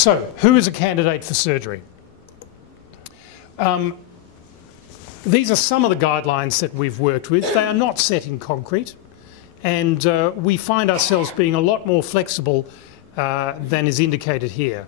So, who is a candidate for surgery? These are some of the guidelines that we've worked with. They are not set in concrete, and we find ourselves being a lot more flexible than is indicated here.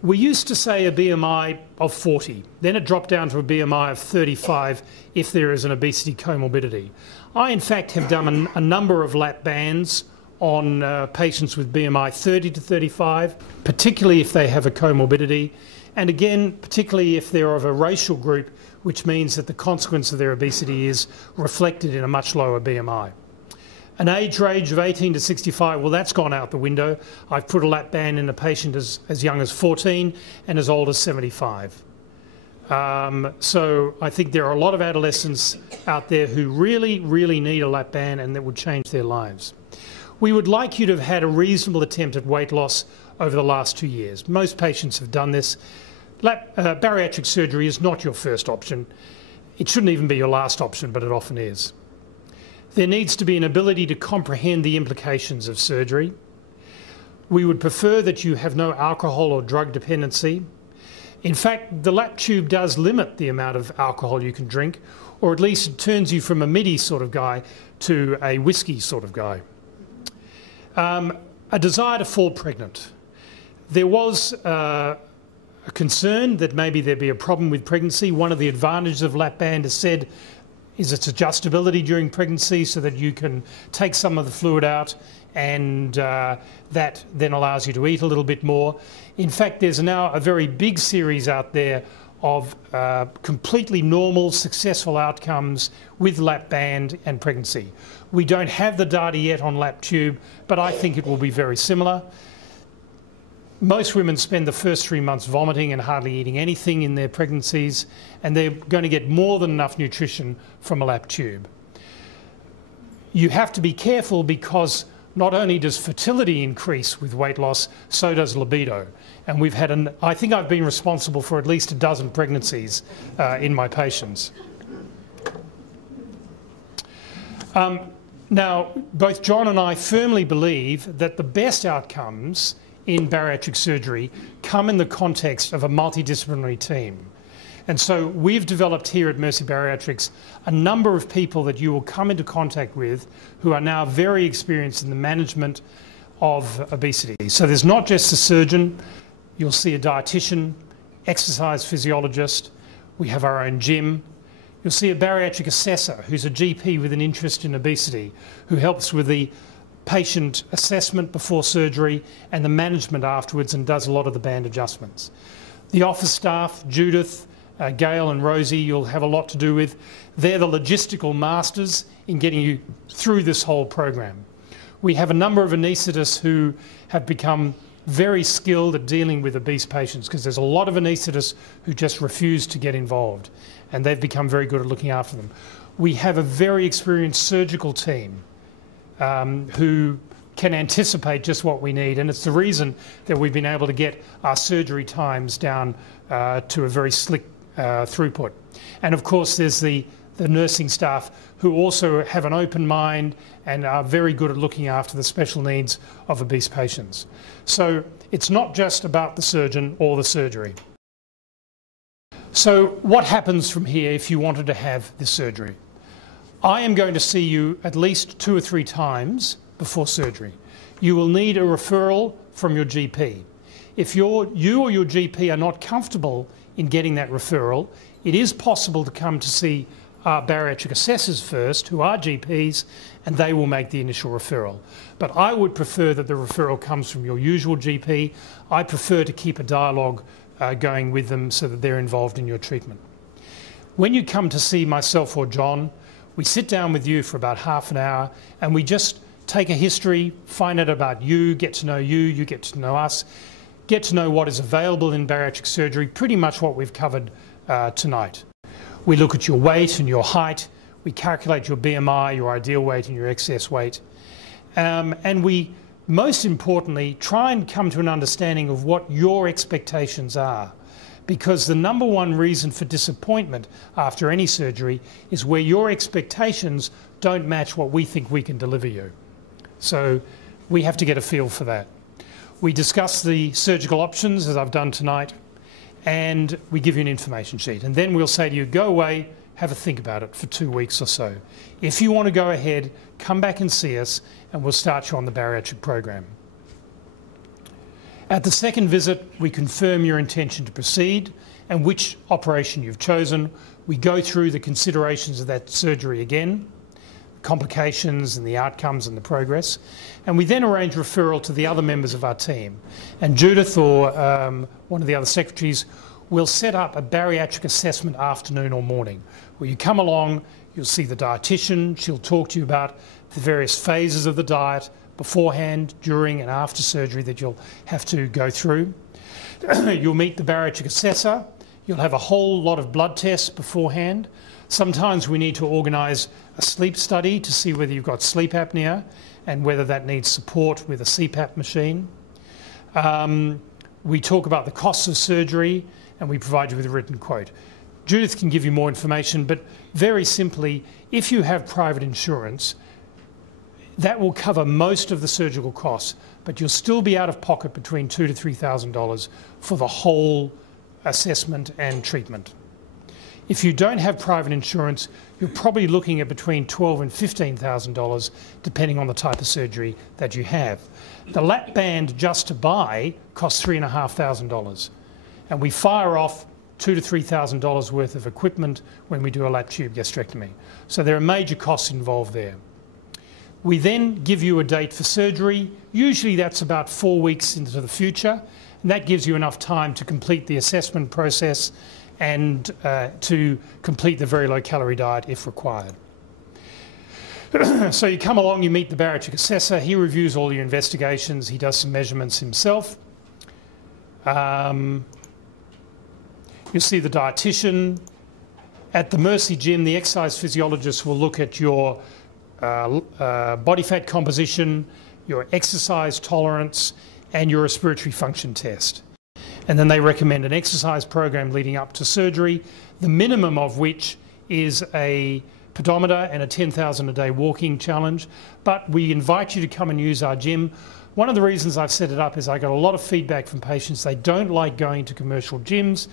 We used to say a BMI of 40, then it dropped down to a BMI of 35 if there is an obesity comorbidity. I, in fact, have done a number of lap bands on patients with BMI 30 to 35, particularly if they have a comorbidity, and again, particularly if they're of a racial group, which means that the consequence of their obesity is reflected in a much lower BMI. An age range of 18 to 65, well, that's gone out the window. I've put a lap band in a patient as young as 14 and as old as 75. So I think there are a lot of adolescents out there who really, really need a lap band and that would change their lives. We would like you to have had a reasonable attempt at weight loss over the last 2 years. Most patients have done this. Bariatric surgery is not your first option. It shouldn't even be your last option, but it often is. There needs to be an ability to comprehend the implications of surgery. We would prefer that you have no alcohol or drug dependency. In fact, the lap tube does limit the amount of alcohol you can drink, or at least it turns you from a middy sort of guy to a whiskey sort of guy. A desire to fall pregnant. There was a concern that maybe there'd be a problem with pregnancy. One of the advantages of lap band is said is its adjustability during pregnancy so that you can take some of the fluid out and that then allows you to eat a little bit more. In fact, there's now a very big series out there of completely normal, successful outcomes with lap band and pregnancy. We don't have the data yet on lap tube, but I think it will be very similar. Most women spend the first 3 months vomiting and hardly eating anything in their pregnancies, and they're going to get more than enough nutrition from a lap tube. You have to be careful because not only does fertility increase with weight loss, so does libido. And we've had I think I've been responsible for at least a dozen pregnancies in my patients. Now, both John and I firmly believe that the best outcomes in bariatric surgery come in the context of a multidisciplinary team. And so we've developed here at Mercy Bariatrics a number of people that you will come into contact with who are now very experienced in the management of obesity. So there's not just a surgeon, you'll see a dietitian, exercise physiologist, we have our own gym. You'll see a bariatric assessor who's a GP with an interest in obesity, who helps with the patient assessment before surgery and the management afterwards and does a lot of the band adjustments. The office staff, Judith, Gail and Rosie, you'll have a lot to do with. They're the logistical masters in getting you through this whole program. We have a number of anaesthetists who have become very skilled at dealing with obese patients because there's a lot of anaesthetists who just refuse to get involved and they've become very good at looking after them. We have a very experienced surgical team who can anticipate just what we need, and it's the reason that we've been able to get our surgery times down to a very slick throughput. And of course there's the nursing staff who also have an open mind and are very good at looking after the special needs of obese patients. So it's not just about the surgeon or the surgery. So what happens from here if you wanted to have this surgery? I am going to see you at least 2 or 3 times before surgery. You will need a referral from your GP. If you or your GP are not comfortable in getting that referral, it is possible to come to see our bariatric assessors first, who are GPs, and they will make the initial referral. But I would prefer that the referral comes from your usual GP. I prefer to keep a dialogue going with them so that they're involved in your treatment. When you come to see myself or John, we sit down with you for about half an hour and we just take a history, find out about you, get to know you, you get to know us, get to know what is available in bariatric surgery, pretty much what we've covered tonight. We look at your weight and your height, we calculate your BMI, your ideal weight and your excess weight, and we, most importantly, try and come to an understanding of what your expectations are. Because the number one reason for disappointment after any surgery is where your expectations don't match what we think we can deliver you. So we have to get a feel for that. We discuss the surgical options, as I've done tonight, and we give you an information sheet. And then we'll say to you, go away, have a think about it for 2 weeks or so. If you want to go ahead, come back and see us, and we'll start you on the bariatric program. At the second visit, we confirm your intention to proceed and which operation you've chosen. We go through the considerations of that surgery again, complications and the outcomes and the progress, and we then arrange referral to the other members of our team. And Judith or one of the other secretaries will set up a bariatric assessment afternoon or morning, where you come along, you'll see the dietitian, she'll talk to you about the various phases of the diet beforehand, during and after surgery that you'll have to go through. You'll meet the bariatric assessor, you'll have a whole lot of blood tests beforehand. Sometimes we need to organise a sleep study to see whether you've got sleep apnea and whether that needs support with a CPAP machine. We talk about the costs of surgery and we provide you with a written quote. Judith can give you more information, but very simply, if you have private insurance, that will cover most of the surgical costs, but you'll still be out of pocket between $2,000 to $3,000 for the whole assessment and treatment. If you don't have private insurance, you're probably looking at between $12,000 and $15,000, depending on the type of surgery that you have. The lap band just to buy costs $3,500, and we fire off $2,000 to $3,000 worth of equipment when we do a lap tube gastrectomy. So there are major costs involved there. We then give you a date for surgery. Usually that's about 4 weeks into the future, and that gives you enough time to complete the assessment process and to complete the very low calorie diet if required. So you come along, you meet the bariatric assessor, he reviews all your investigations, he does some measurements himself. You'll see the dietitian. At the Mercy Gym, the exercise physiologist will look at your body fat composition, your exercise tolerance, and your respiratory function test. And then they recommend an exercise program leading up to surgery, the minimum of which is a pedometer and a 10,000 a day walking challenge. But we invite you to come and use our gym. One of the reasons I've set it up is I got a lot of feedback from patients. They don't like going to commercial gyms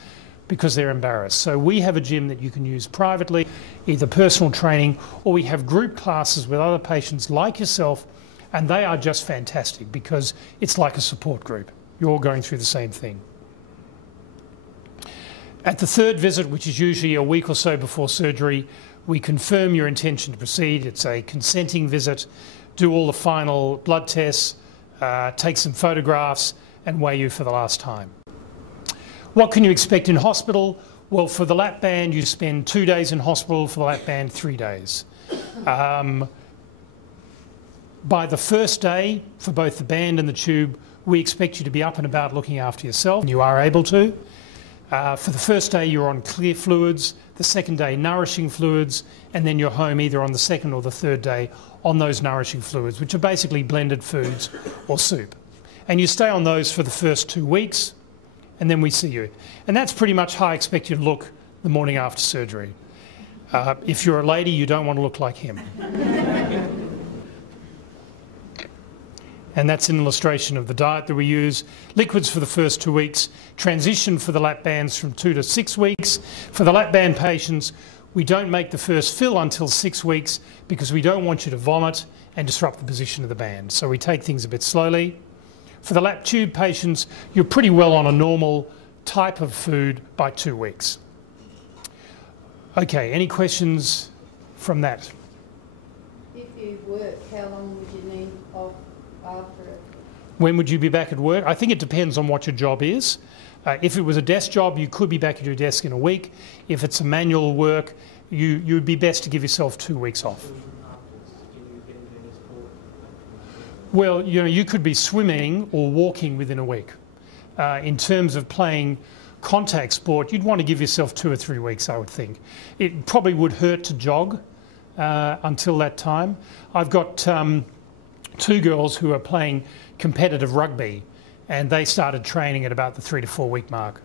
because they're embarrassed. So we have a gym that you can use privately, either personal training, or we have group classes with other patients like yourself, and they are just fantastic because it's like a support group. You're all going through the same thing. At the third visit, which is usually a week or so before surgery, we confirm your intention to proceed. It's a consenting visit, do all the final blood tests, take some photographs, and weigh you for the last time. What can you expect in hospital? Well, for the lap band, you spend 2 days in hospital. For the lap band, 3 days. By the first day, for both the band and the tube, we expect you to be up and about looking after yourself, and you are able to. For the first day, you're on clear fluids, the second day, nourishing fluids, and then you're home either on the second or the third day on those nourishing fluids, which are basically blended foods or soup. And you stay on those for the first 2 weeks, and then we see you. And that's pretty much how I expect you to look the morning after surgery. If you're a lady, you don't want to look like him. And that's an illustration of the diet that we use. Liquids for the first 2 weeks, transition for the lap bands from 2 to 6 weeks. For the lap band patients, we don't make the first fill until 6 weeks because we don't want you to vomit and disrupt the position of the band. So we take things a bit slowly. For the lap tube patients, you're pretty well on a normal type of food by 2 weeks. Okay, any questions from that? If you work, how long would you need off after it? When would you be back at work? I think it depends on what your job is. If it was a desk job, you could be back at your desk in a week. If it's a manual work, you'd be best to give yourself 2 weeks off. Well, you know, you could be swimming or walking within a week. In terms of playing contact sport, you'd want to give yourself 2 or 3 weeks, I would think. It probably would hurt to jog until that time. I've got 2 girls who are playing competitive rugby, and they started training at about the 3 to 4 week mark.